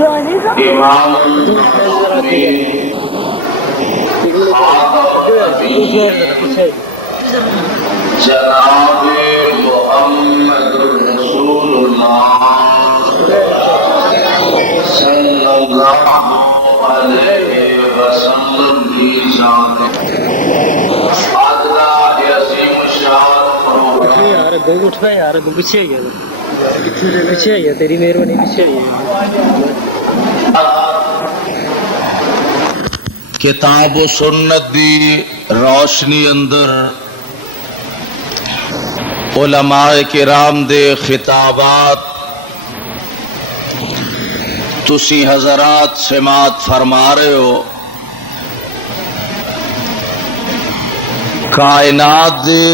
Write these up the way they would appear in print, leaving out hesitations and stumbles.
امام جناب محمد رسول اللہ صلی اللہ علیہ وسلم کی ذات ادنا عظیم الشان یار گو اٹھنا یار گو پیچھے ہی ہے تیری مہربانی پیچھے ہی ہے کتاب و سنت دی روشنی اندر علماء کرام دے خطابات تسی حضرات سماعت فرما رہے ہو. کائنات دے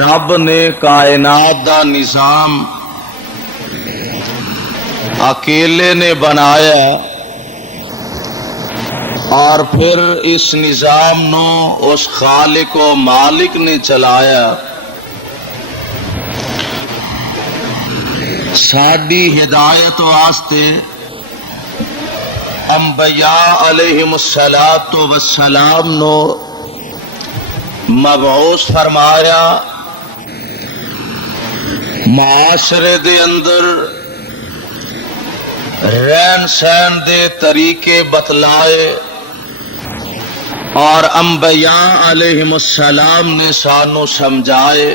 رب نے کائنات دا نظام اکیلے نے بنایا اور پھر اس نظام نو اس خالق و مالک نے چلایا. ساڈی ہدایت واسطے انبیاء علیہم الصلاۃ والسلام نو مبعوث فرمایا. معاشرے دے اندر رہن سہن دے طریقے بتلائے اور انبیاء علیہم السلام نے سانو سمجھائے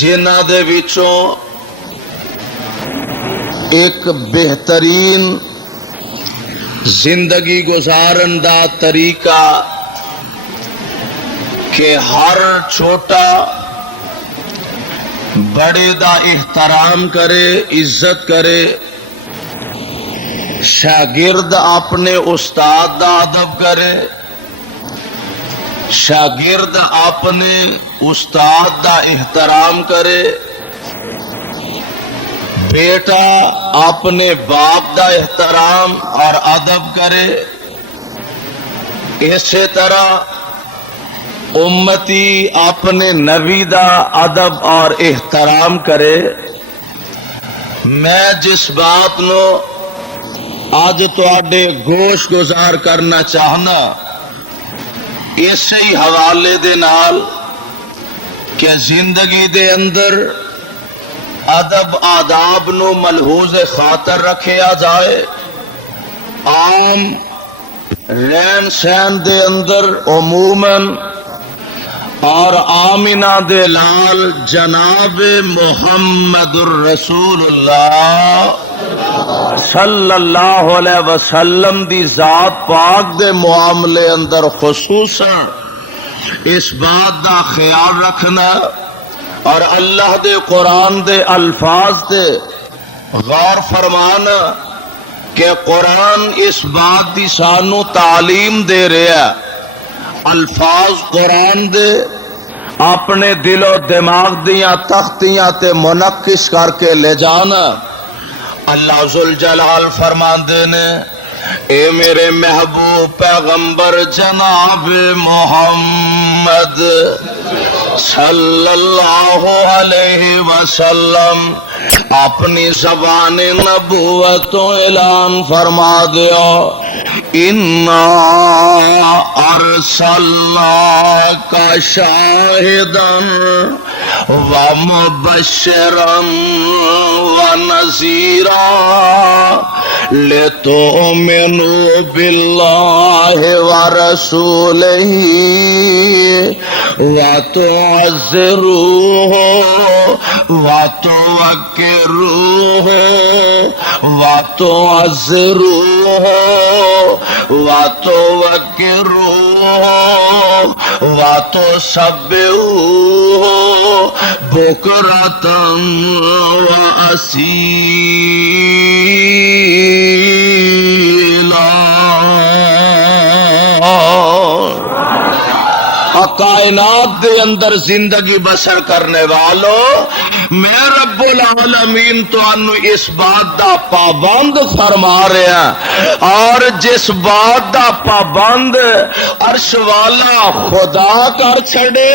جنہ دے وچوں ایک بہترین زندگی گزارن دا طریقہ کہ ہر چھوٹا بڑے دا احترام کرے عزت کرے شاگرد اپنے استاد دا ادب کرے شاگرد اپنے استاد دا احترام کرے بیٹا اپنے باپ دا احترام اور ادب کرے. اسی طرح امتی اپنے نبی دا ادب اور احترام کرے. میں جس بات نو آج تواڈے گوش گزار کرنا چاہنا اسی حوالے دے نال کہ زندگی دے اندر ادب آداب نو ملحوظ خاطر رکھیا جائے. عام رہن سہن دے اندر عموماً اور آمینہ دے لال جناب محمد الرسول اللہ صلی اللہ علیہ وسلم دی ذات پاک دے معاملے اندر خصوصاً اس بات دا خیال رکھنا اور اللہ دے قرآن دے الفاظ دے غور فرمانا کہ قرآن اس بات دی سانو تعلیم دے رہا ہے. الفاظ قرآن دے اپنے دل و دماغ دیاں تختیاں تے منقش کر کے لے جانا. اللہ ذوالجلال فرماندے نے اے میرے محبوب پیغمبر جناب محمد صلی اللہ علیہ وسلم اپنی زبان نبوت و اعلان فرما دیا انا ارسلناک شاہدا و مبشرا و نذیرا لتؤمنوا باللہ و رسولہ وتعزروه وتوقروه وتعزروه وتوقروه وتسبحوه بكرة وأصيلا. کائنات دے اندر زندگی بسر کرنے والوں میں رب العالمین تانوں اس بات دا پابند فرما رہا اور جس بات دا پابند عرش والا خدا کر چھڑے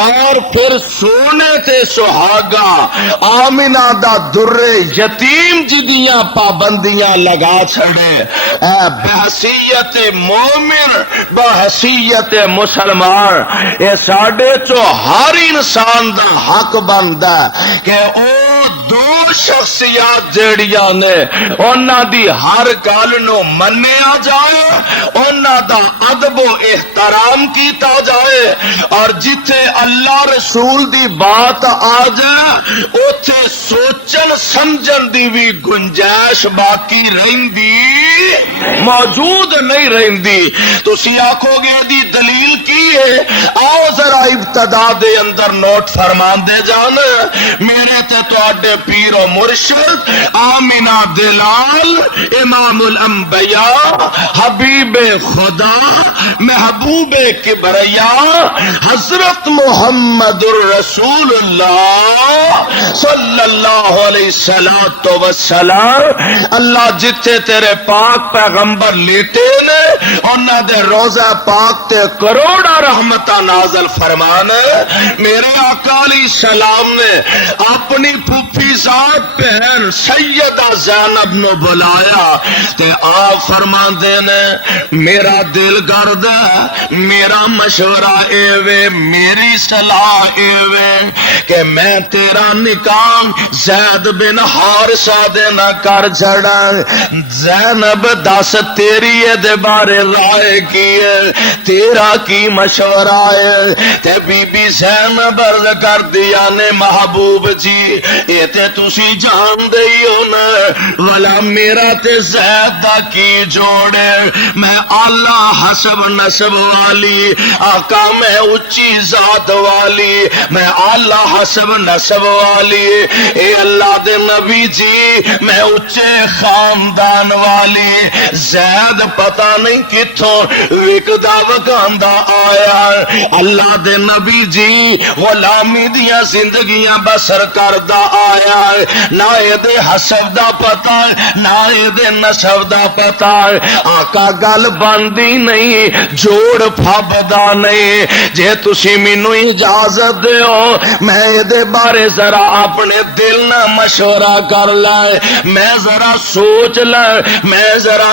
اور پھر سونے تے سہاگا آمنہ دا در یتیم جدیاں پابندیاں لگا چھڑے بحثیت مومن بحثیت مسلمان اے ساڈے چو ہر انسان دا حق بندا کہ او دو شخصیات جڑیاں نے انہاں دی ہر گل نو منیا جائے انہاں دا ادب و احترام کیتا جائے اور جتھے اللہ رسول دی بات آ جائے اوتھے سوچن سمجھن دی بھی گنجائش باقی رہندی موجود نہیں رہندی تسی آکھو گے دی دلیل کی ہے آؤ ذرا ابتدا دے اندر نوٹ فرمان دے جان میرے تے تواڈے پیر و مرشد آمنہ دلال امام الانبیاء حبیب خدا محبوب کبریا حضرت محمد الرسول اللہ صلی اللہ علیہ وسلم اللہ جتھے تیرے پاک پیغمبر لیتے نے انہاں دے روزہ پاک تے کروڑا رحمتہ نازل فرمان میرے آقا علیہ السلام نے اپنی پھوپھی ذات بہن سیدہ زینب نو بلایا تے آپ فرمان دینے میرا دل گرد ہے میرا مشورہ اے وے میری صلاح اے وے کہ میں تیرا نکاح زید بن حارثہ دے نہ کر چھڑا زینب دس تیری دے بارے رائے کی ہے تیرا کی مشورہ ہے تے بی بی زینب عرض کر دیا نے محبوب جی یہ تے تسی جان دئی ہو نا والا میرا تے زید دا کی جوڑے میں اللہ حسب نسب والی آقا میں اچھی ذات والی میں اللہ حسب نسب والی اے اللہ دے نبی جی میں اچھے خاندان والی زید پتہ نہیں کتھوں وکدا وکاندا آیا اللہ دے نبی جی غلامی دیاں زندگیاں بسر کردا آیا نہ اے دے حسب دا پتہ نہ اے دے نسب دا پتہ آقا گل بندی نہیں جوڑ پھبدا نہیں جے تسی مینوں اجازت دیو میں دے بارے ذرا اپنے دل نہ مشورہ کر لائے میں ذرا سوچ لائے میں ذرا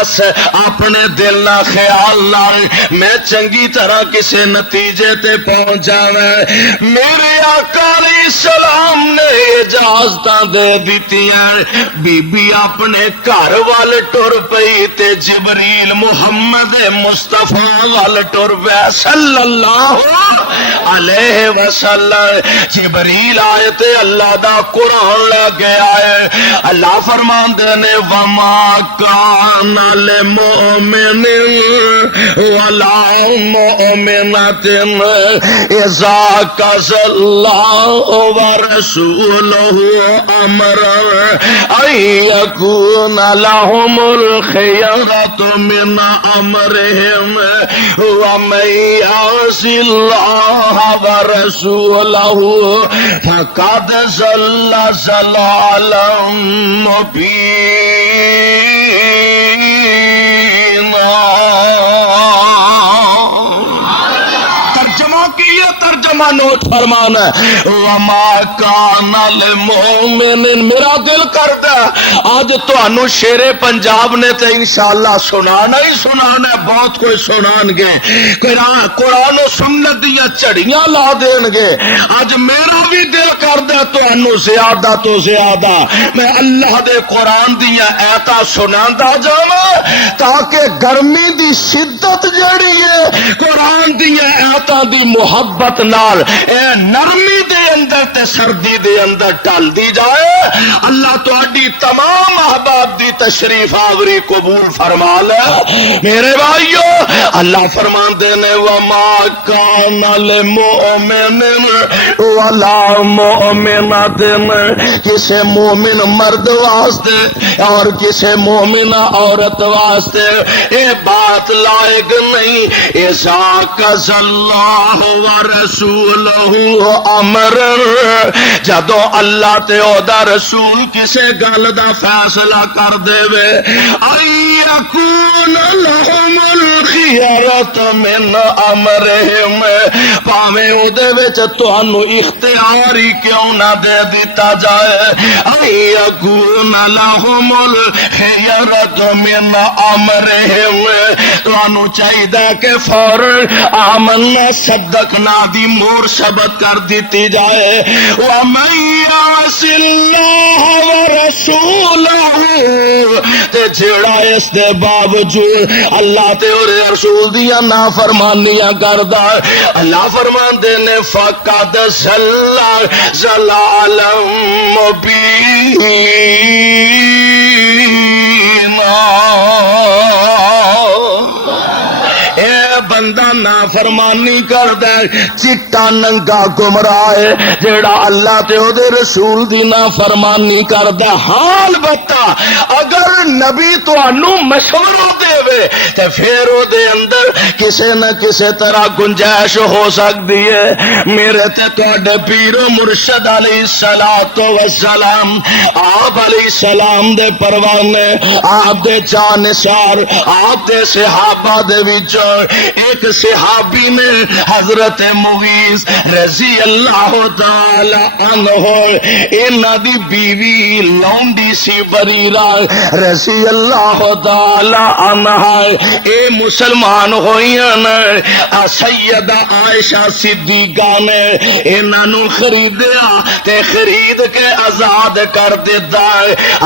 اپنے دل نہ خیال لائے میں چنگی طرح کسی نتیجے تے پہنچ جاویں میرے آقا علیہ السلام نے اجازتاں دے دیتی ہیں بی بی اپنے گھر وال ٹر پئی تے جبریل محمد مصطفیٰ وال ٹر پیا صلی اللہ علیہ وسلم جبریل آئے تے اللہ دا قرآن لگے آئے اللہ فرمان دینے وما کان للمؤمن ولا مؤمنۃ اذا قضى الله ورسوله امرا ان يكون لهم الخيرة من امرهم ومن يعص الله ورسوله فقد ضل ضلالا ترجمہ نوٹ فرمانا وما کان للمؤمن میرا دل کردا آج تانوں شیر پنجاب نے تے انشاءاللہ سنانا ہی سنانا بہت کوئی سنان گے قرآن و سنت دیا چڑیاں لا دین گے آج میرا بھی دل کردا تانوں زیادہ تو زیادہ میں اللہ دے قرآن دیا ایتا سناندا جاواں تاکہ گرمی دی شدت جڑی ہے قرآن دیا ایتا دی محبت نال اے نرمی دے اندر تے سردی دے اندر ٹل دی جائے اللہ تہاڈی تمام احباب دی تشریف آوری قبول فرما لے میرے بھائیو اللہ فرمان دینے وما کان للمؤمن ولا مؤمنۃ کسے مومن مرد واسطے اور کسے مومن عورت واسطے اے بات لائق نہیں اذا قضى الله ورسوله امر جدو اللہ تے او دا رسول کسے گل دا فیصلہ کر دے وے ایکون لہم الخیرۃ من امرہم پاویں او دے وچ تانوں اختیار ہی کیوں نہ دے دتا جائے ایکون لہم الخیرۃ من امرہم تانوں چاہیے کہ فوراً آمنا صدقنا دی مور شبت کر دیتی جائے وَمَن يَعْصِ اللَّهَ وَرَسُولَهُ تے جڑا اس دے باوجود اللہ تے اور رسول دیا نافرمانیاں کردا اللہ فرماندے نے فَقَدْ ضَلَالًا مُبِينًا بندہ نافرمانی کردا چٹا ننگا گمراہ ہے جیڑا اللہ تے او دے رسول دی نافرمانی کردا حال بتا اگر نبی تانوں مشورہ دے وے تے پھر او دے اندر کسے نہ کسے طرح گنجائش ہو سکتی ہے میرے تے تواڈے پیر و مرشد علیہ الصلوۃ والسلام آپ علیہ السلام دے پروانے آپ دے جانثار آپ دے صحابہ دے وچوں ایک صحابی نے حضرت مغیث رضی اللہ تعالی عنہ انہاں دی بیوی لونڈی سی بریرہ رضی اللہ تعالی عنہا اے مسلمان ہوئیاں سیدہ عائشہ صدیقہ نے انہاں نو خریدیا تے خرید کے آزاد کر دیتا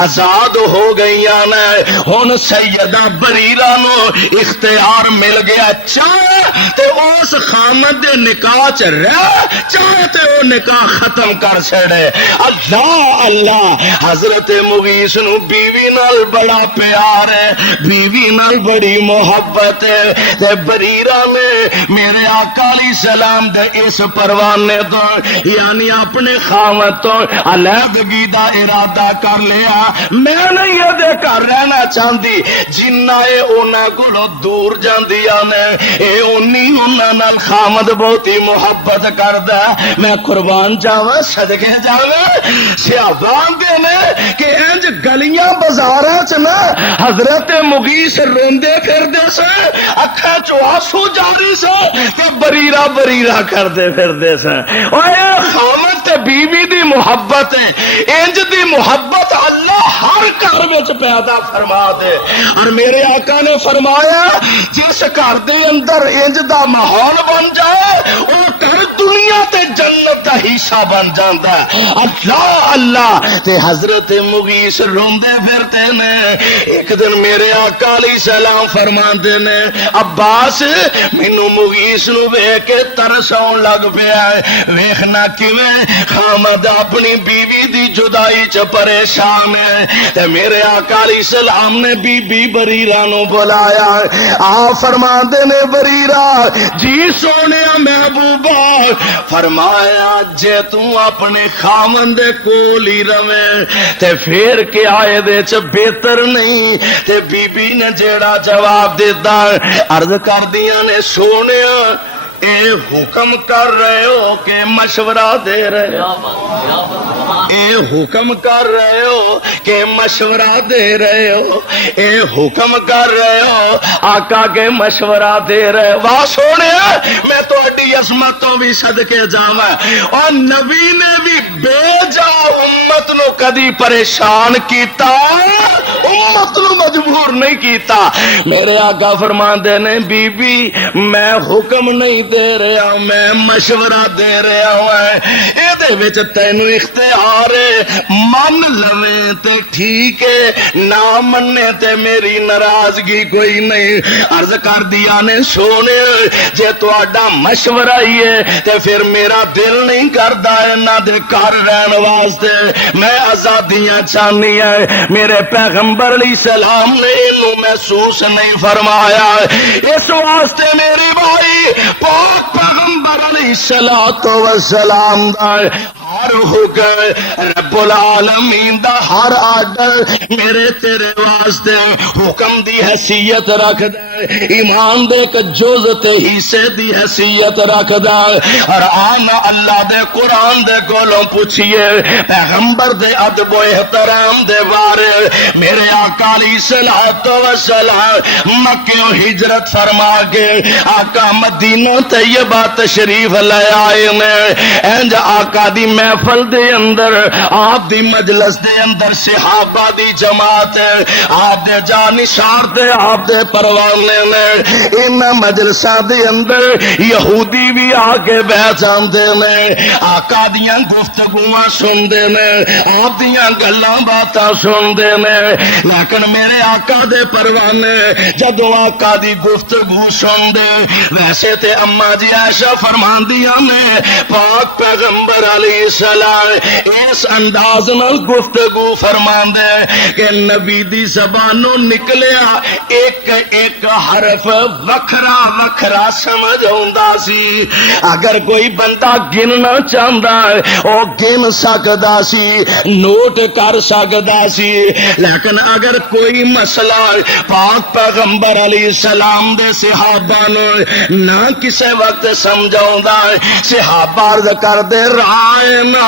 آزاد ہو گئیاں نے ہن سیدہ بریرہ نو اختیار مل گیا چاہے تے اس خامد دے نکاح چ رہ چاہے تے او نکاح ختم کر چھڑے اللہ اللہ حضرت مغیث نو بیوی نال بڑا پیار ہے بیوی نال بڑی محبت ہے تے بریرہ نے میرے آقا علیہ السلام دے اس پروانے تو یعنی اپنے خامد تو علیحدگی دا ارادہ کر لیا میں نہیں یہ دے کر رہنا چاہتی جنہ اے انہاں کولوں دور جاندیاں نے اے اونی انہاں نال خامد بہت ہی محبت کردا میں قربان جاواں صدقے جاواں صحابہ دے نے کہ انج گلیاں بازاراں چ نا حضرت مغیث روندے پھردے سے اکھاں چوں آنسو جاری سے کہ بریرہ بریرہ کردے پھردے سے اوے خامد تے بیوی دی محبت ہے انج دی محبت اللہ ہر گھر وچ پیدا فرما دے اور میرے آقا نے فرمایا جس گھر دے اندر انج دا ماحول بن جائے او گھر دنیا تے جنت دا حصہ بن جاندا ہے اللہ اللہ تے حضرت مغیث روندے پھرتے نے ایک دن میرے آقا علیہ السلام فرماندے نے عباس مینوں مغیث نو ویکھ کے ترس آن لگ پیا ہے ویکھنا کیویں خامد اپنی بیوی دی جدائی چ پریشان ہے تے میرے آقا علیہ السلام نے بی بی بریرہ نو بلایا آپ فرماندے نے بریرہ جی سونے محبوبہ فرمایا جے تو اپنے خامن دے کول ہی رہے تے پھر کے آئے دے چ بہتر نہیں تے بی بی نے جیڑا جواب دیتا عرض کر دیا نے سونے اے حکم کر رہے ہو کہ مشورہ دے رہے ہو اے حکم کر رہے ہو کہ مشورہ دے رہے ہو اے حکم کر رہے ہو آقا کے مشورہ دے رہے واہ سونے میں تو اڈی عظمت تو بھی صدقے جاواں اور نبی نے بھی بیجا امت نو کدی پریشان کیتا امت نو مجبور نہیں کیتا میرے آقا فرماندے نے بی بی میں حکم نہیں دے رہا میں مشورہ دے رہا ہوں اے دے وچ تینوں اختیار ہے من لویں تے ٹھیک ہے نہ مننے تے میری ناراضگی کوئی نہیں عرض کر دیا نے سونے جے تہاڈا مشورہ ہی ہے تے پھر میرا دل نہیں کردا انہاں دے گھر رہن واسطے میں آزادیاں چاہنی ہے میرے پیغمبر علیہ السلام نے انہوں محسوس نہیں فرمایا اس واسطے میری بھائی پاک پیغمبر علیہ السلام ہر حکم رب العالمین دا ہر آرڈر میرے تیرے واسطے حکم دی حیثیت رکھ دے ایمان دے ایک جز تے حصے دی حیثیت رکھدا اور آنا اللہ دے قرآن دے کولوں پوچھئے پیغمبر دے ادب و احترام دے بارے میرے آقا علیہ الصلوۃ والسلام مکہ و ہجرت فرما کے آقا مدینہ طیبہ تشریف لے آئے نے انج آقا دی محفل دے اندر آپ دی مجلس دے اندر صحابہ دی جماعت آپ دے جانشار دے آپ دے پروانے نے ان مجلساں دے اندر یہودی بھی آ کے بیٹھ جاندے نے آقا دیاں گفتگوواں سندے نے آپ دیاں گلاں باتاں سندے نے لیکن میرے آقا دے پروانے جدوں آقا دی گفتگو سندے ویسے تے اما جی عائشہ فرماندیاں نے پاک پیغمبر علیہ السلام اس انداز نال گفتگو فرماندے کہ نبی دی زبانوں نکلیا ایک ایک حرف وکھرا وکھرا سمجھ ہوندا سی اگر کوئی بندہ گننا چاہندا ہے او گن سکدا سی نوٹ کر سکدا سی لیکن اگر کوئی مسئلہ پاک پیغمبر علیہ السلام دے صحابہ نے نہ کسے وقت سمجھاوندا صحابہ عرض کر دے رائے نہ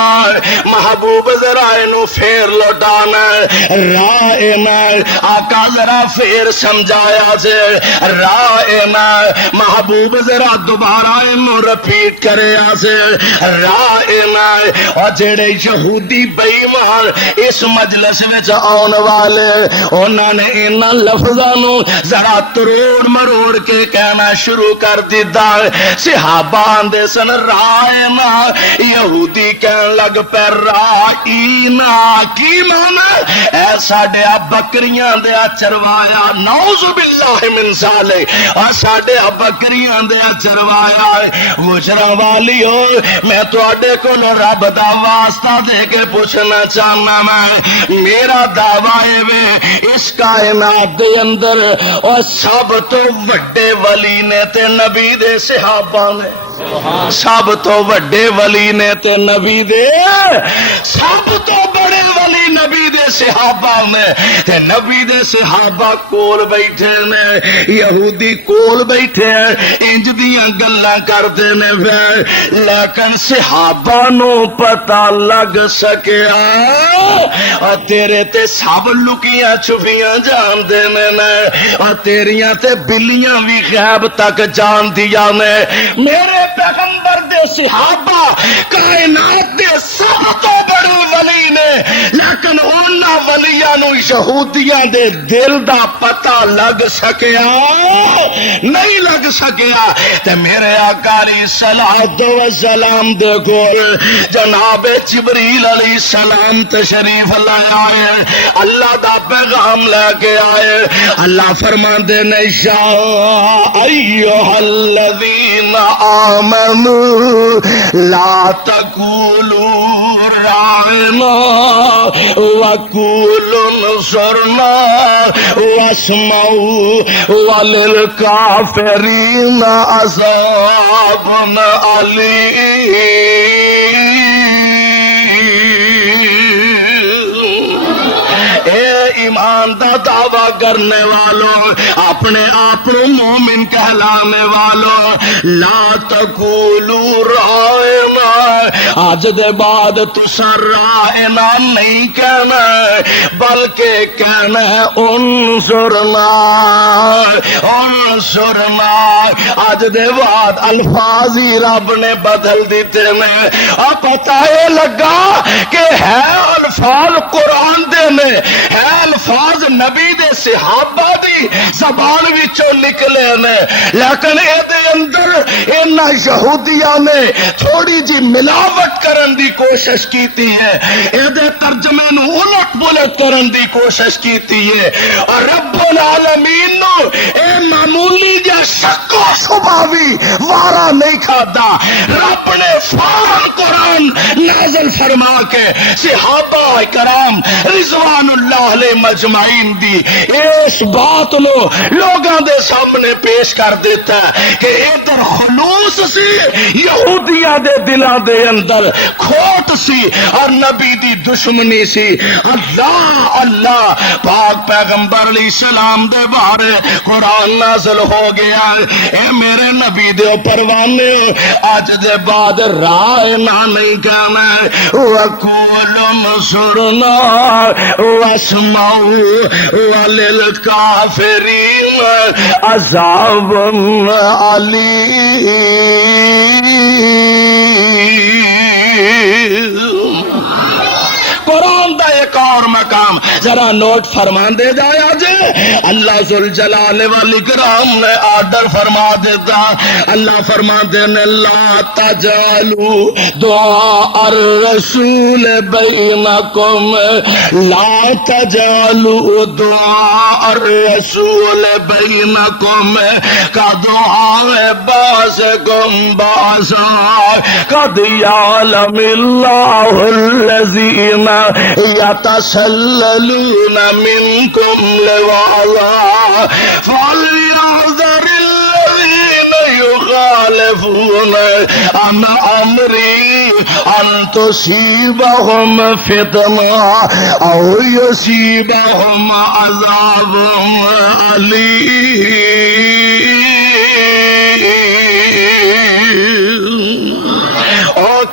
محبوب ذرا اینو پھر لوٹانا رائے نہ آقا ذرا پھر سمجھایا سے رائے نہ محبوب ذرا دوبارہ اینو رپیٹ کرے آسے رائے نہ اور جڑے یہودی بے ایمان اس مجلس وچ آن والے انہاں نے انہاں لفظاں نو ذرا تروڑ مروڑ کے کہنا شروع کر دیتا صحابہ دے سن رائے نہ یہودی کہن لگ پہ رائینا کی مانا اے ساڈے بکریاں دے چروایا نعوذ باللہ من ذالک اور ساڈے بکریاں دے چروایا گجرا والی ہو میں تواڈے کول رب دا واسطہ دے کے پوچھنا چاہنا میں میرا دعوی ہے اس کائنات دے اندر اور سب تو وڈے ولی نے تے نبی دے صحابہ نے سب تو وڈے ولی نے تے نبی دے سب تو بڑے ولی نبی دے صحابہ نے تے نبی دے صحابہ کول بیٹھے نے یہودی کول بیٹھے انج دیاں گلاں کردے نے لیکن صحابہ نو پتہ لگ سکیا اور تیرے تے سب لکیاں چھپیاں جان دے نے اور تیریاں تے بلیاں بھی غیب تک جان دیا نے میرے پیغمبر دے صحابہ کائنات دے سب تو بڑے ولی نے لیکن انہاں ولیاں نو یہودیاں دے دل دا پتہ لگ سکیا نہیں لگ سکیا تے میرے آقا علیہ الصلوۃ والسلام دے کول جناب جبریل علیہ السلام تشریف لے آئے اللہ دا پیغام لے کے آئے اللہ فرماندے نے یا ایھا الذین آمنوا لا تقولوا راعنا وقولوا انصرنا واسمعوا وللکافرین عذاب علیم ایمان دا دعویٰ کرنے والوں اپنے آپ مومن کہلانے والوں لا تقولوا رائنا آج دے بعد تسا رائنا نہیں کہنا بلکہ کہنا انصرنا انصرنا آج دے بعد الفاظ ہی رب نے بدل دیتے میں اور پتہ یہ لگا کہ ہے الفاظ قرآن دے میں ہے الفاظ نبی دے صحابہ دی زبان وچوں نکلے نے لیکن اے دے اندر انہاں یہودیاں نے تھوڑی جی ملاوٹ کرن دی کوشش کیتی ہے اے دے ترجمے نو الٹ پلٹ کرن دی کوشش کیتی ہے اور رب العالمین نو اے معمولی جا شکو شبہ بھی وارا نہیں کھادا. رب نے فوراً قرآن نازل فرما کے صحابہ کرام رضوان اللہ علیہ مجمعین دی اس بات نو لوگاں دے سامنے پیش کر دیتا ہے کہ ادھر خلوص سی، یہودیاں دے دلاں دے اندر کھوٹ سی اور نبی دی دشمنی سی. اللہ اللہ پاک پیغمبر علیہ السلام دے بارے قرآن نازل ہو گیا. اے میرے نبی دے پروانے اج دے بعد رائے نہ نہیں کہنا وَقُولُ انصُرْنَا وَاسْمَعُوا وَلِلْكَافِرِينَ عَذَابٌ أَلِيمٌ. قرآن دا ایک اور مقام ذرا نوٹ فرما دے جایا جے. اللہ ذوالجلال والاکرام نے آرڈر فرما دیتا. اللہ فرما دینے لا تجعلوا دعاء الرسول بینکم، لا تجعلوا دعاء الرسول بینکم کدعاء بعضکم بعضا قد یعلم اللہ الذین يتسللون منكم لواذا فليحذر الذين يخالفون عن أمره أن تصيبهم فتنة أو يصيبهم عذاب أليم.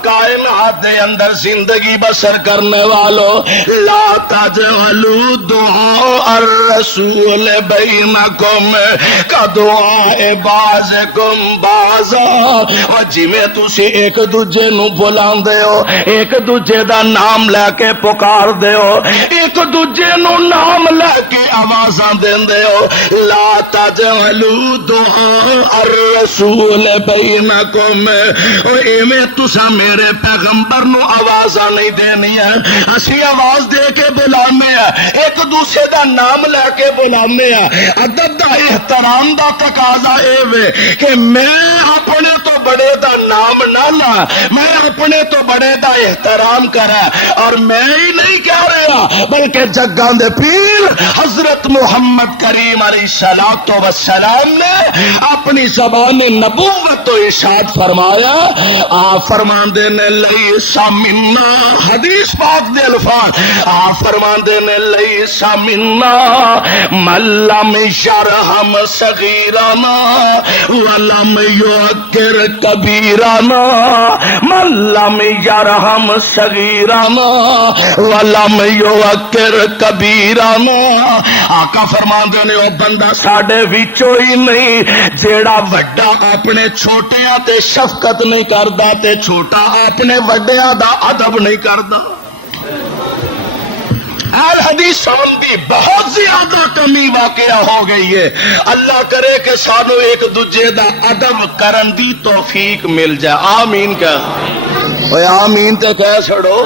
کائنات دے اندر زندگی بسر کرنے والوں لا تجعلوا دعاء الرسول بینکم کدعاء بعضکم بعضا. اور جویں تسی ایک دوجے نو بلاندے ہو، ایک دوجے دا نام لے کے پکار دے ہو، ایک دوجے نو نام لے کے آوازاں دیندے ہو. لا تجعلوا دعاء الرسول بینکم. اور ایویں تساں میرے پیغمبر نو آوازاں نہیں دینی ہے. اسی آواز دے کے بلانے ہیں، ایک دوسرے دا نام لے کے بلانے ہیں. ادب دا احترام دا تقاضا اے وے کہ میں اپنے تو بڑے دا نام نہ لا، میں اپنے تو بڑے دا احترام کرا. اور میں ہی نہیں کہہ رہا بلکہ جگاں دے پیر حضرت محمد کریم علیہ السلام نے اپنی زبان نبوت تو ارشاد فرمایا. آپ فرماندے نے لیسا منا، حدیث پاک دے الفاظ آپ فرماندے نے لیسا منا من لم یرحم صغیرنا ولم یوقر کبیرنا، من لم یرحم صغیرنا ولم یوقر کبیرنا. آقا فرماندے نے او بندہ ساڈے وچوں ہی نہیں جیڑا وڈا اپنے چھوٹیاں تے شفقت نہیں کردا تے چھوٹا اپنے وڈیاں دا ادب نہیں کردا. اہل حدیثاں دی بہت زیادہ کمی واقعہ ہو گئی ہے. اللہ کرے کہ سانو ایک دوجے دا ادب کرن دی توفیق مل جائے. آمین کہ اوے آمین تے کہہ چھڑو.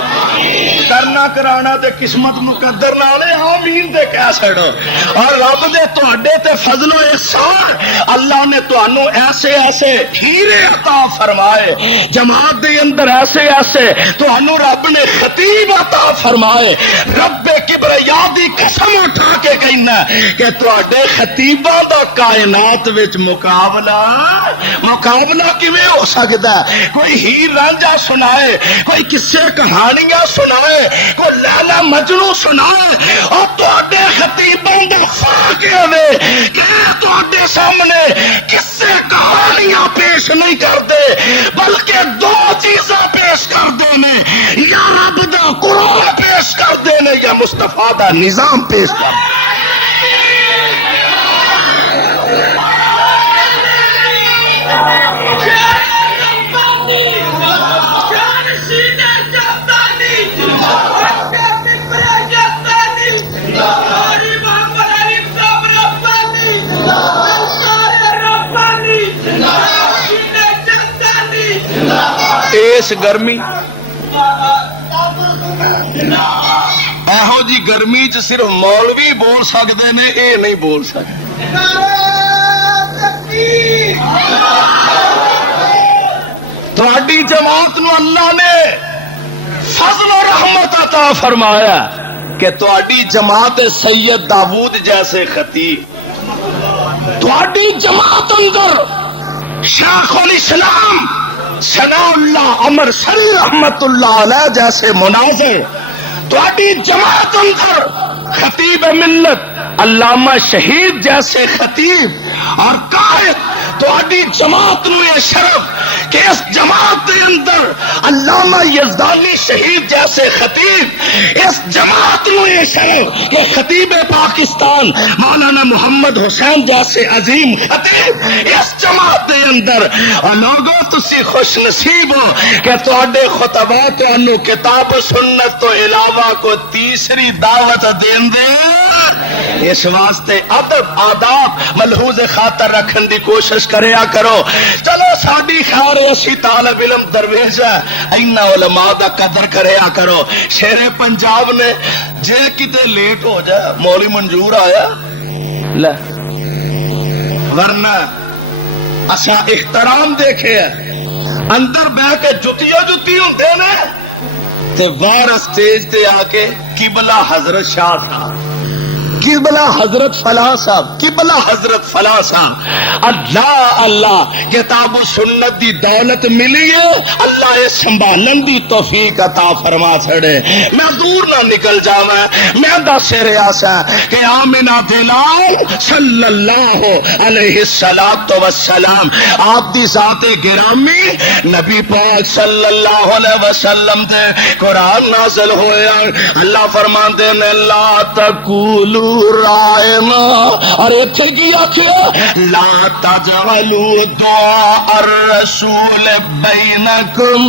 کرنا کرانا تے قسمت مقدر نالے آمین تے کہہ چھڑو. اور رب دے تواڈے تے فضل و احسان اللہ نے تانوں ایسے ایسے ہیرے عطا فرمائے، جماعت دے اندر ایسے ایسے تانوں رب نے خطیب عطا فرمائے. رب کبریا دی قسم اٹھا کے کہنا کہ تواڈے خطیباں دا کائنات وچ مقابلہ کیویں ہو سکدا ہے؟ کوئی ہیر رانجھا سنائے، کوئی قصے کہانیاں سنائے، کوئی لیلا مجنوں سنائے، اور تواڈے خطیباں دا فرق ہے کہ تواڈے سامنے قصے کہانیاں پیش نہیں کرتے بلکہ دو چیزاں پیش کرتے ہیں، یا رب دا قرآن پیش کرتے ہیں یا مصطفیٰ دا نظام پیش کرتے ہیں. اس گرمی ایہو جی گرمی چ صرف مولوی بول سکتے نے، اے نہیں بول سکتے. تہاڈی جماعت نو اللہ نے فضل و رحمت عطا فرمایا کہ تہاڈی جماعت سید داؤد جیسے خطیب، تہاڈی جماعت اندر شیخ الاسلام ثناء اللہ عمر سری رحمت اللہ علیہ جیسے مناظر، تہاڈی جماعت اندر خطیب ملت علامہ شہید جیسے خطیب اور قائد، تہاڈی جماعت نو یہ شرف کہ اس جماعت کے اندر علامہ یزدانی شہید جیسے خطیب، اس جماعت نو یہ شرف کہ خطیب پاکستان مولانا محمد حسین جیسے عظیم خطیب اس جماعت کے اندر، اور لوگوں تسی خوش نصیب ہو کہ تہاڈے خطبہ تانوں کتاب و سنت تو علاوہ کو تیسری دعوت دین دے۔ اس واسطے ادب آداب ملحوظ خاطر رکھن دی کوشش کریا کرو۔ چلو ساڈی خیر اسی طالب علم درویش ہے، اینا علماء دا قدر کریا کرو۔ شیر پنجاب نے جے کتے لیٹ ہو جائے مولوی منظور آیا لے، ورنہ اسا احترام دیکھے اندر بہ کے جتی ہوندے نے تے وار سٹیج تے آ کے قبلہ حضرت شاہ صاحب، قبلہ حضرت فلاں صاحب، قبلہ حضرت فلاں صاحب، اللہ اللہ کتاب و سنت دی دولت ملی ہے، اللہ یہ سنبھالن دی توفیق عطا فرما چھڑے۔ میں دور نہ نکل جاواں، میں دس ریاسا کہ آمنہ دلال صلی اللہ علیہ السلام آپ دی ذات گرامی نبی پاک صلی اللہ علیہ وسلم دے قرآن نازل ہویا، اللہ فرماندے نے لا تقولوا رائنا، اور اتھے کی آکھیا لا تجعلوا دعاء الرسول بینکم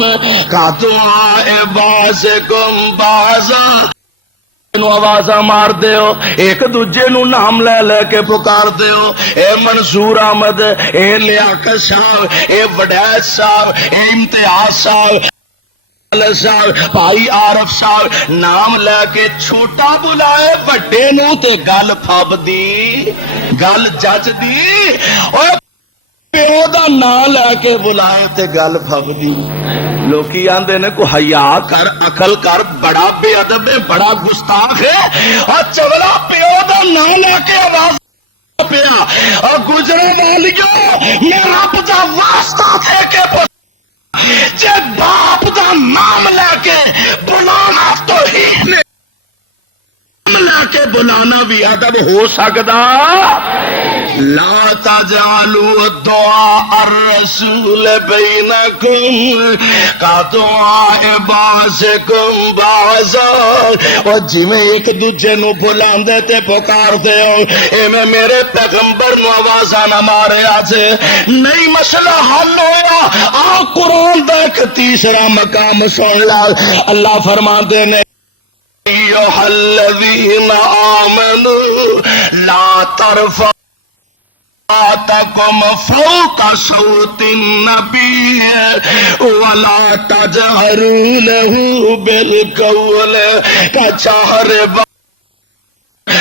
کا دعاء بعضکم بعضا، نو آوازاں مار دیو، ایک دوجے نو نام لے لے کے پکار دیو، اے منصور احمد، اے لیاقت صاحب، اے وڈیت صاحب، اے امتیاز صاحب، صاحب، بھائی عارف صاحب، نام لے کے چھوٹا بلائے بڑے نو تے گل پھب دی، گل جج دی، اور پیو دا نام لے کے بلائے تے گل پھب دی۔ لوکی آندے نے کو حیا کر، عقل کر، بڑا بے ادب ہے، بڑا گستاخ ہے، اور چولا پیو دا نام لے کے آواز پیا، اور گجرے والیوں میں رب دا واسطہ دے کے جے باپ دا نام لے کے بلانا تو ہی نام لے کے بلانا بھی ادب ہو سکتا۔ لا تجعلوا دعاء الرسول بینکم کا دعاء بعضکم بعضا، اور جی میں ایک دوجے نو بلاندے تے پکار دے ہو، اے میں میرے پیغمبر نو آوازاں نہ مارے آجے نہیں، مسئلہ حل ہویا۔ آ قرآن دا ایک تیسرا مقام سن لا، اللہ فرماندے نے ایھا الذین آمنوا لا ترفعوا أصواتكم فوق صوت النبي ولا تجهروا له بالقول كجهر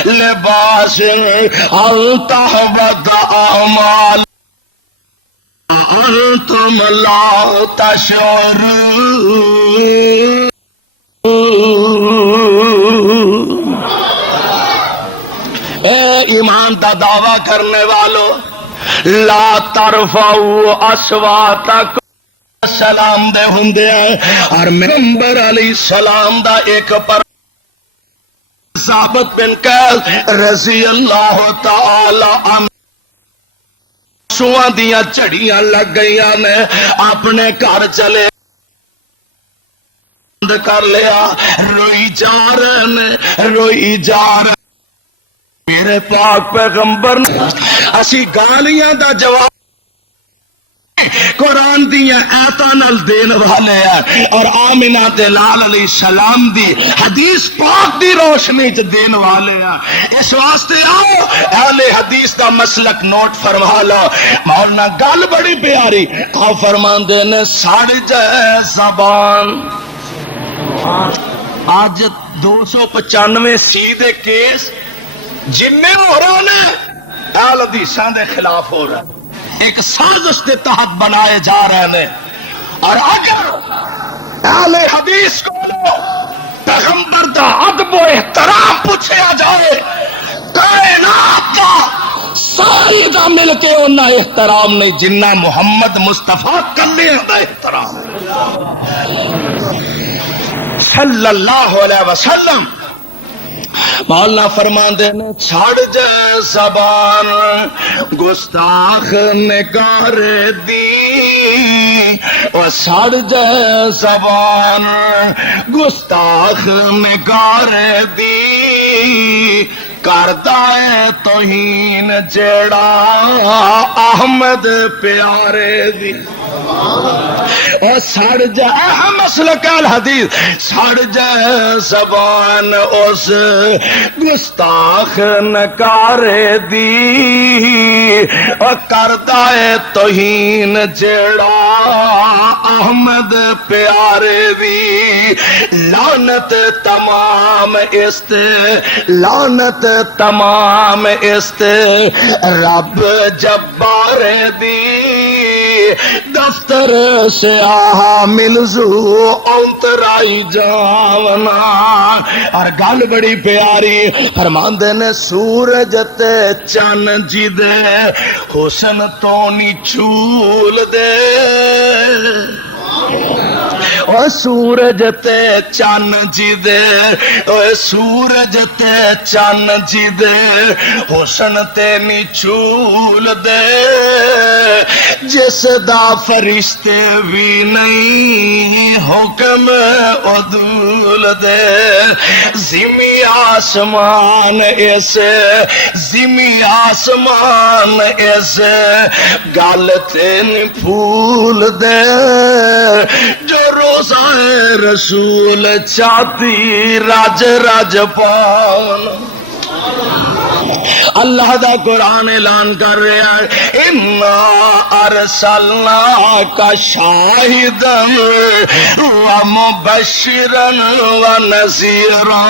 لباس أن تحبط أعمالكم وأنتم لا تشعرون۔ اے ایمان دا دعویٰ کرنے والو، لا ترفعوا اصواتکم، سلام دے ہوندے ہیں، اور پیغمبر علیہ السلام دا ایک پر ثابت بن قیس رضی اللہ تعالی عنہ سواں دیاں جھڑیاں لگ گئیاں نے، اپنے گھر چلے کر لیا، روئی جا رہے نے، روئی جا رہے میرے پاک پیغمبر اسی گالیاں دا جواب قرآن دیا آیتاں نال دین والے ہیں، اور آمنہ دلال علیہ السلام دی حدیث پاک دی روشنی چ دین والے ہیں۔ اس واسطے آؤ اہل حدیث دا مسلک نوٹ فرما لو۔ مولانا گل بڑی پیاری آپ فرماندے نے، ساڑ جائے زبان، آج 295 سی دے کیس جن ہو رہے ہیں اہل حدیثاں دے خلاف ہو رہا، ایک سازش کے تحت بنائے جا رہے ہیں. اور اگر اہل حدیث کو پیغمبر دا ادب و احترام پوچھا جائے کائنات دا ساری دا مل کے انہاں احترام نہیں جنہ محمد مصطفیٰ کلے دا احترام صلی اللہ علیہ وسلم. مولانا فرماندے نے چھاڑ جے زبان گستاخ نگار دی اور چھاڑ جے زبان گستاخ نگار دی کردہ توہین جیڑا احمد پیارے دی اور سڑ جائے مسلک الحدیث سڑ جائے زبان اس گستاخ نکارے دی اور کردہ توہین جیڑا احمد پیارے دی لعنت تمام استے لعنت تمام استے رب جبار دی دفتر سے آہا ملزو انترائی جاونا. اور گل بڑی پیاری فرماندے نے سورج تے چن جی دے حسن تو نی چول دے او سورج تے چن جی دے او سورج تے چن جی دے حسن تے نی چول دے جس دا فرشتے بھی نہیں حکم عدول دے زمی آسمان ایسے زمی آسمان ایسے گالتے نی پھول دے جو روزہ رسول چاہتی راج راج پاون. اللہ دا قرآن اعلان کر رہا ہے اِنَّا أَرْسَلْنَاكَ شَاهِدًا وَمُبَشِّرًا وَنَذِيرًا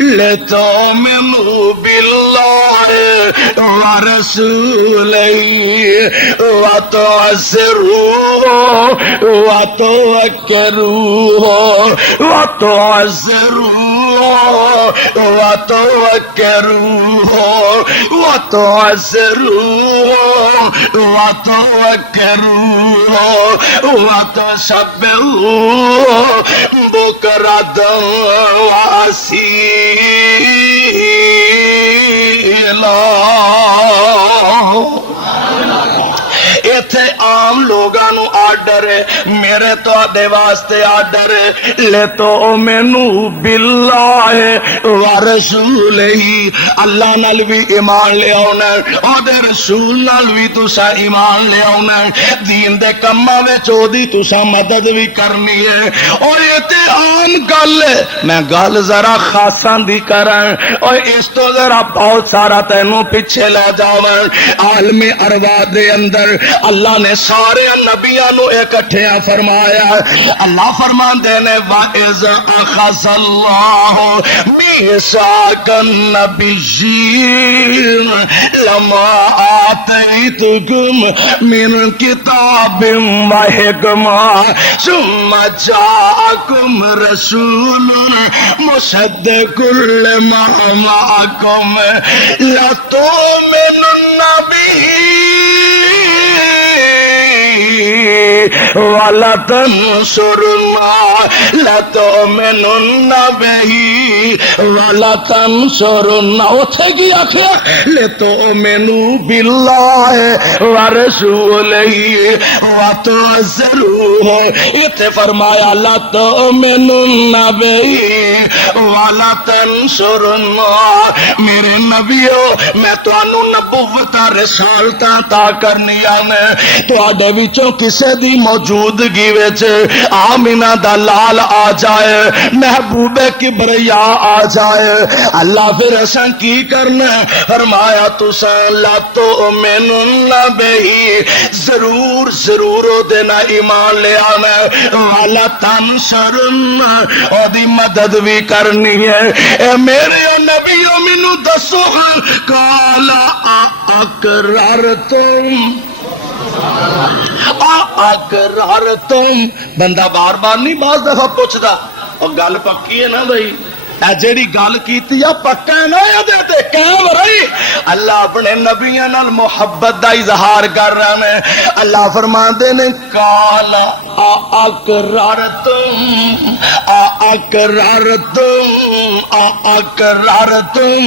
لِتُؤْمِنُوا بِاللَّهِ وَرَسُولِهِ وَتُعَزِّرُوهُ وَتُوَقِّرُوهُ وَتُعَزِّرُوهُ وَتُوَقِّرُوهُ وَتُعَزِّرُوهُ وَتُوَقِّرُوهُ وَتُسَبِّحُوهُ بُكْرَةً وَأَصِيلًا. ایتھے عام لوگاں نو آرڈر ہے میرے تو آدھے واسطے آرڈر ہے لے تو مینو باللہ ورسولہ اللہ نال بھی ایمان لے آنا آدھے رسول نال بھی تسا ایمان لے آنا دین دے کمہ میں چودی تسا مدد بھی کرنی ہے. اور یہ تے عام گل ہے میں گل ذرا خاصاں دی کرن اور اس تو ذرا بہت سارا تینوں پیچھے لے جاون. عالم ارواح دے اندر اللہ نے سارے نبیاں نو اکٹھیا فرمایا. اللہ فرماندے نے وَإِذْ أَخَذَ اللَّهُ مِيثَاقَ النَّبِيِّينَ لَمَا آتَيْتُكُم مِّن كِتَابٍ وَحِكْمَةٍ ثُمَّ جَاءَكُمْ رَسُولٌ مُصَدِّقٌ لِّمَا مَعَكُمْ لَتُؤْمِنُنَّ بِهِ وَلَتَنْصُرُنَّهُ لَتُؤْمِنُنَّ بِهِ وَلَتَنْصُرُنَّهُ اٹھے گی آخر لِتُؤْمِنُوا بِاللَّهِ وَرَسُولِهِ وَتُعَزِّرُوهُ. اتنے فرمایا لَتُؤْمِنُنَّ بِهِ وَلَتَنْصُرُنَّهُ. میرے نبیو میں تانوں نبوت رسالت عطا کرنی نے تواڈے وچوں کسے دی موجودگی وچ آمینہ دا لال آ جائے محبوب کبریا آ جائے اللہ پھر اساں کی کرنا فرمایا تساں لا تؤمنون بہی ضرور ضرور او دے نال ایمان لے آنا والا تنصرن او دی مدد بھی کرنی ہے. اے میرے نبیو مینوں دسو کالا اقررتم اقررتم بندہ بار بار نہیں بعض دفعہ پوچھتا اور گل پکی ہے نا بھائی جیڑی گل کیتی ہے پکا ہے نا یہ قائم رہی اللہ اپنے نبیاں نال محبت دا اظہار کر رہے ہیں اللہ فرماندے نے کالا اقررتم اقررتم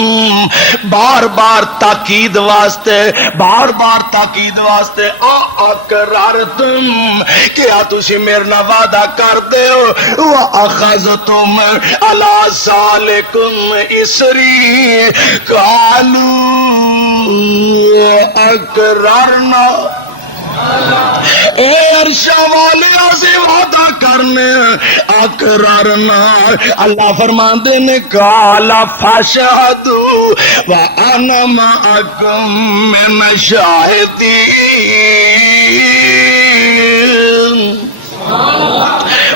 بار بار تاکید واسطے اقررتم کیا تسی میرے نال وعدہ کر دے ہو واخذتم الا ذالکم اسری قالوا اقررنا اے عرشہ والے سے وعدہ کرنے اقرارنا اللہ فرماندے نے کالا فاشہدوا وانا معکم من الشاہدین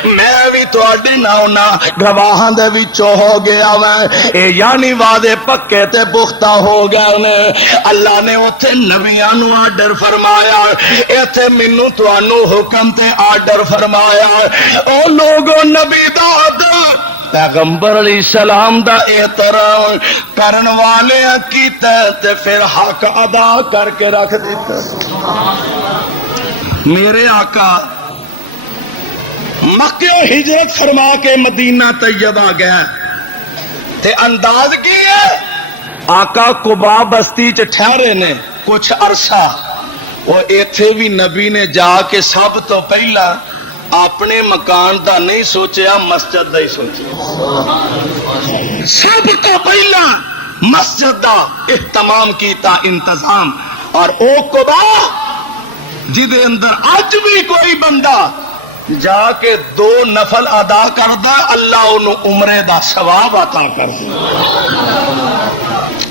میں بھی تواڈے نال گواہاں دے وچوں ہو گیا ویں اے یعنی وعدے پکے تے پختہ ہو گئے نے اللہ نے اوتھے نبیاں نو آرڈر فرمایا ایتھے مینوں تانوں حکم تے آرڈر فرمایا او لوگوں نبی دا پیغمبر علیہ السلام دا احترام کرن والے کیتا تے پھر حق ادا کر کے رکھ دیتا میرے آقا مکہ ہجرت فرما کے مدینہ طیبہ گیا تے انداز کی ہے آقا قبا بستی چ ٹھہرے نے کچھ عرصہ وہ ایتھے بھی نبی نے جا کے سب تو پہلا اپنے مکان دا نہیں سوچیا مسجد دا ہی سوچیا سب تو پہلا مسجد دا اہتمام کیتا انتظام اور او قبا جدے اندر اج بھی کوئی بندہ جا کے 2 نفل ادا کردا اللہ انہوں عمرے دا ثواب عطا کردا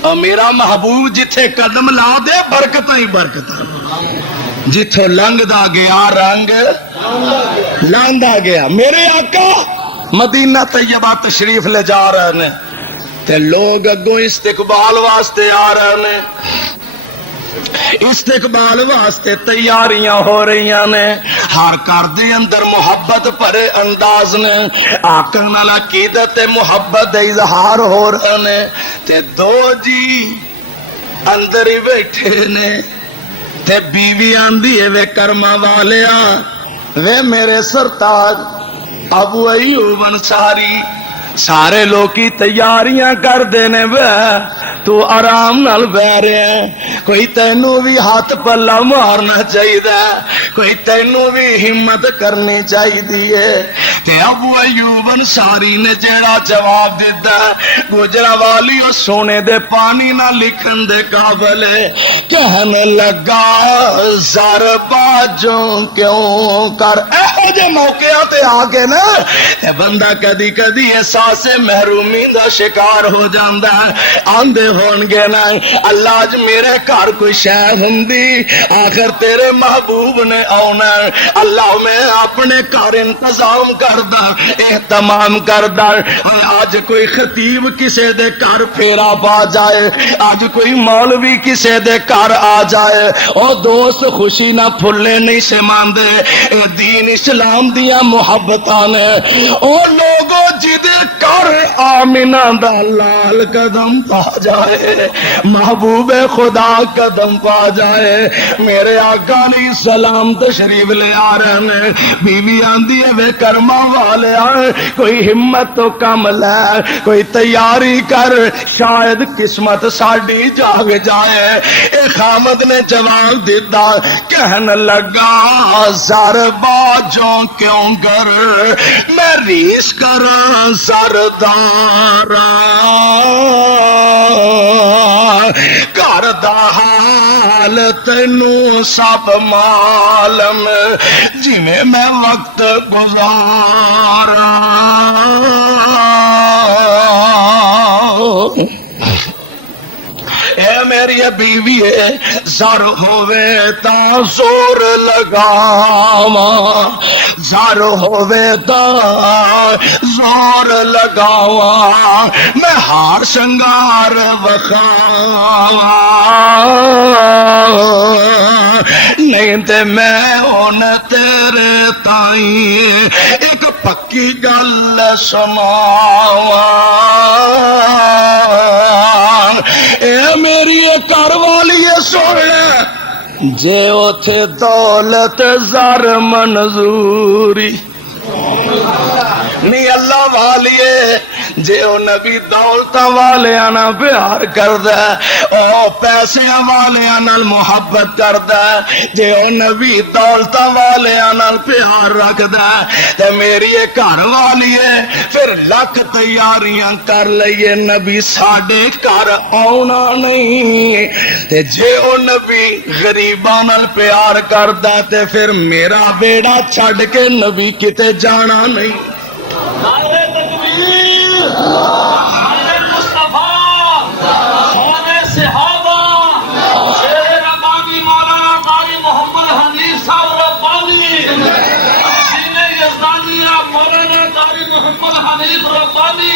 اور میرا محبوب جتھے قدم لا دے برکتاں ہی برکتاں جتھوں لنگدا گیا رنگ لاندا گیا میرے آقا مدینہ طیبہ تشریف لے جا رہے ہیں تے لوگ اگوں استقبال واسطے آ رہے ہیں استقبال واسطے تیاریاں ہو رہی نے ہر گھر دے اندر محبت بھرے انداز نے آقا نال عقیدت محبت دے اظہار ہو رہے نے تے 2 جی اندر ہی بیٹھے نے تے بیوی آندی ہے وے کرما والیا وے میرے سرتاج ابو ایوب انصاری سارے لوکی تیاریاں کر دینے وے تو آرام نال بہ رہے ہیں کوئی تینوں بھی ہاتھ پلا مارنا چاہیے کوئی تینوں بھی ہمت کرنی چاہیے تے ابو ایوب انصاری نے جیڑا جواب دیتا گجرا والی او سونے دے پانی نہ لکھن دے قابل کہنے لگا زر باجوں کیوں کر اے جے موقع تے آ کے نا تے بندہ کدی کدی احساس محرومی دا شکار ہو جاندا ہے آندے ہون گے نا اللہ اج میرے گھر کوئی شے ہوندی آخر تیرے محبوب نے آنا اللہ میں اپنے گھر انتظام کردا اہتمام کردا آج کوئی خطیب کسے دے گھر پھیرا پا جائے آج کوئی مولوی کسے دے گھر آ جائے او دوست خوشی نہ پھلے نہیں سے ماندے اے دین اسلام دیا محبتاں نے او لوگوں جدے گھر آمنہ دا لال قدم پا جائے محبوب خدا قدم پا جائے میرے آقا علیہ السلام تشریف لے آ رہے ہیں بیوی آندی ہے وے کرما والے آئے کوئی ہمت تو کم لے کوئی تیاری کر شاید قسمت ساڑی جاگ جائے اے خامد نے جواب دیتا کہنے لگا زر باجوں کیوں گر میں ریس کراں سردارا کر دا حال تینوں سب معلوم جی میں وقت گزارا اے میری بیوی زر ہووے تا زور لگاواں زر ہووے تا زور لگاوا میں ہار شنگار وکھاوا نہیں تے میں ہن تیرے تائیں ایک پکی گل سناواں اے میری گھر والی سن جے اوتھے دولت زر منظوری نہیں اللہ والیے جے او نبی دولتاں والیاں نال پیار کردا او پیسیاں والیاں نال محبت کردا جے او نبی دولتاں والیاں نال پیار رکھدا تے میری گھر والیے پھر لکھ تیاریاں کر لئیے نبی ساڈے گھر آونا نہیں تے جے او نبی غریباں نال پیار کردا تے پھر میرا بیڑا چھڈ کے نبی کتے جانا نہیں نعرہ تکبیر، نعرہ مصطفیٰ، سونے صحابہ، شیر ربانی مولانا قاری محمد حنیف صاحب ربانی، سینہ یزدانیہ مولانا قاری محمد حنیف ربانی،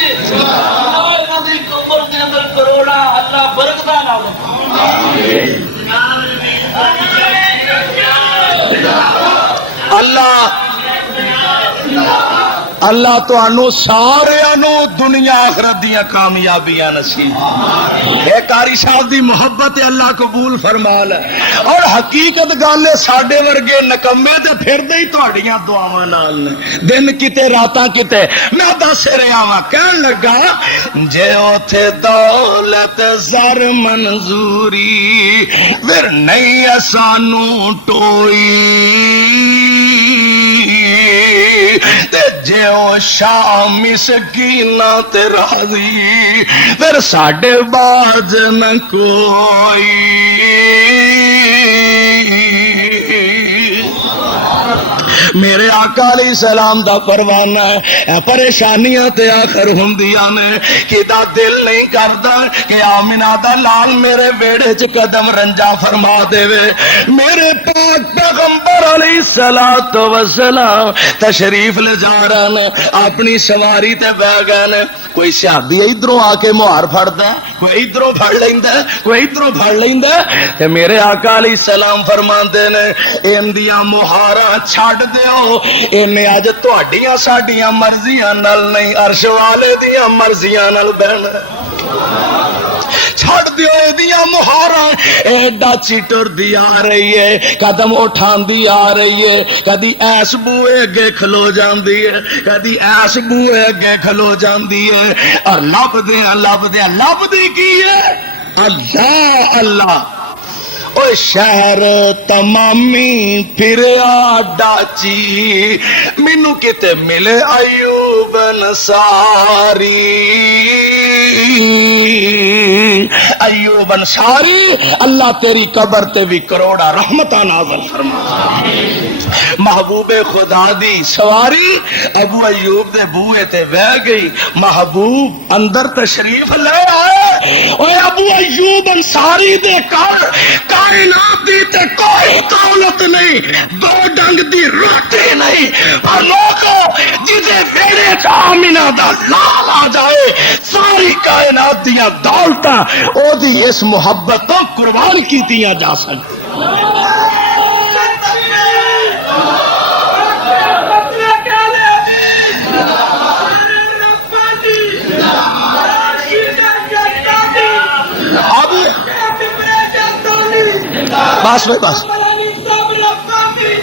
اللہ نبی کمر کے اندر کروڑا اللہ برکتہ نال اللہ تانوں سارے دنیا آخرت دیاں کامیابیاں نصیب اے قاری صاحب دی محبت اللہ قبول فرما لے اور حقیقت گل ہے ساڈے ورگے نکمے تے پھردے ہی تہاڈیاں دعاواں نال نے دن کتے راتاں کتے میں دس رہا واں کہن لگا جے اوتھے دولت زر منظوری پھر نہیں سانوں ٹوئی جے او شام مسکیناں تے راضی پھر ساڈے باز نہ کوئی میرے آقا علیہ السلام دا پروانہ ہے پریشانیاں تے آخر ہوندیاں نے کدا دل نہیں کردا کہ آمنہ دا لال میرے ویڑے چ قدم رنجا فرما دے وے میرے پاک پیغمبر علیہ السلام تشریف لے جا رہے نے اپنی سواری تے بہ گئے نے کوئی صحابی ادھروں آ کے مہار پھڑدا کوئی ادھروں پھڑ لیندا کوئی ادھروں پھڑ لیندا تے میرے آقا علیہ السلام فرماندے نے این دیاں مہاراں چھڈ دیو اینے اج تہاڈیاں ساڈیاں مرضیاں نال نہیں عرش والے دیاں مرضیاں نال بہنا چھڑ دیو دیاں مہاراں ایڈا چٹر دی آ رہی ہے قدم اٹھان دی آ رہی ہے کدی ایس بوئے اگے کھلو جاندی ہے کدی ایس بوئے اگے کھلو جاندی ہے اور لب دی کی ہے اللہ اللہ او شہر تمامی پھریا ڈاچی مینوں کتے ملے ایوب انصاری ایوب انصاری اللہ تیری قبر تے بھی کروڑا رحمتہ نازل فرما محبوب خدا دی سواری ابو ایوب دے بوئے تے بہ گئی محبوب اندر تشریف لے آئے اوے ابو ایوب انصاری دے کائنات دی تے کوئی دولت نہیں دو ڈنگ دی روٹی نہیں پر لوگوں جدے ویڑے آمنہ دا لال آ جائے ساری کائنات دیاں دولتاں او دی اس محبت تو قربان کیتیاں جا سکتی بس بھائی بس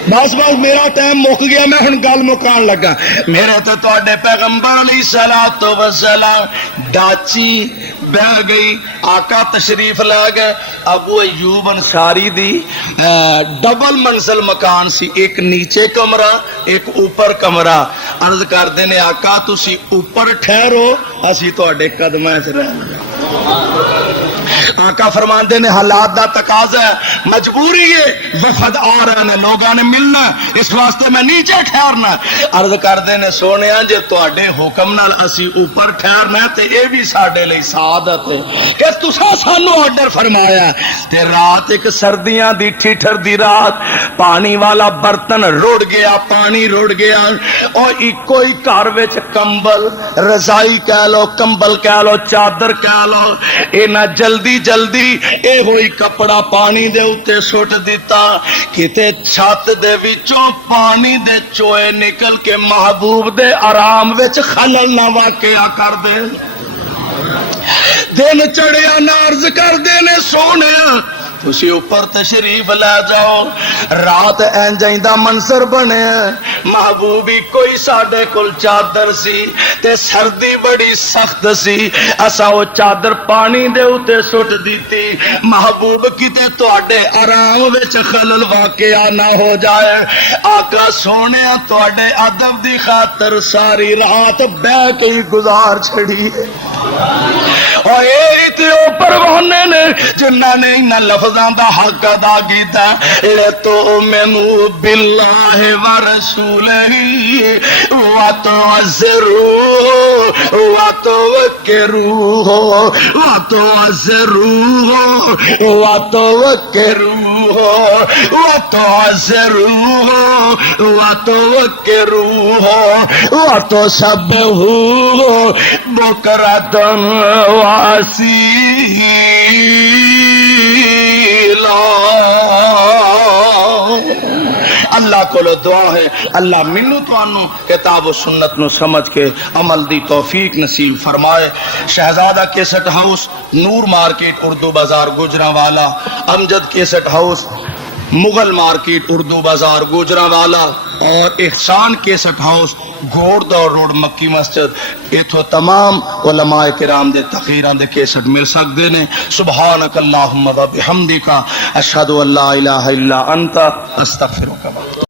بس بس میرا ٹائم مک گیا میں ہن گل مکان لگا میرے تو تواڈے پیغمبر علیہ الصلوۃ والسلام ڈاچی بہ گئی آقا تشریف لے گئے ابو ایوب انصاری دی ڈبل منزل مکان سی ایک نیچے کمرہ ایک اوپر کمرہ عرض کردے نے آقا تسی اوپر ٹھہرو اسی تواڈے قدماں وچ رہنا آقا فرماندے نے حالات دا تقاضا ہے, مجبوری ہے, وفد آ رہے ہیں, لوگاں نے ملنا, اس واسطے میں نیچے ٹھہرنا. عرض کردے نے سونیا جے تواڈے حکم نال اسی اوپر ٹھہرنا تے اے بھی ساڈے لئی سعادت ہے کہ تساں سانو آرڈر فرمایا. تے رات ایک سردیاں دی ٹھٹھر دی رات, پانی والا برتن رڑ گیا, پانی رڑ گیا, اور اکو ہی گھر وچ کمبل, رضائی کہہ لو, کمبل کہہ لو, چادر کہہ لو, اے نہ جلدی جلدی اے ہوئی کپڑا پانی دے اوتے سٹ دیتا. کتے چھت دے وچوں پانی دے چوئے نکل کے محبوب دے آرام وچ خلل نہ واقعہ کر دے. دن چڑھیا نہ عرض کر دے نے سونے تسی اوپر تشریف لے جاؤ. رات اینجائندہ منظر بنے, محبوبی کوئی ساڈے کول چادر سی تے سردی بڑی سخت سی, اسا او چادر پانی دے اوتے سٹ دیتی. محبوب کتے تواڈے آرام وچ خلل واقعہ نہ ہو جائے. آقا سونے تواڈے ادب دی خاطر ساری رات بہ کے ہی گزار چھڑی. اور اے تے او پروانے نے جنہاں نے انہاں لفظاں دا حق ادا کیتا. لتؤمنوا باللہ ورسولہ وتعزروہ وتوقروہ وتعزروہ وتوقروہ وتعزروہ وتوقروہ وتسبحوہ بکرۃ واسیلا. اللہ کو دعا ہے اللہ منو توانو کتاب و سنت نو سمجھ کے عمل دی توفیق نصیب فرمائے. Shahzada cassette house, Noor market, Urdu Bazaar, Gujranwala. Amjad cassette house, Mughal market, Urdu Bazaar, Gujranwala. اور Ehsan cassette house, Ghordaur road, Makki Masjid. ایتھوں تمام علماء کرام دے تقریراں دے کیسٹ مل سکدے نے. سبحانک اللہم و بحمدک, اشہد ان لا الہ الا انت, استغفرک.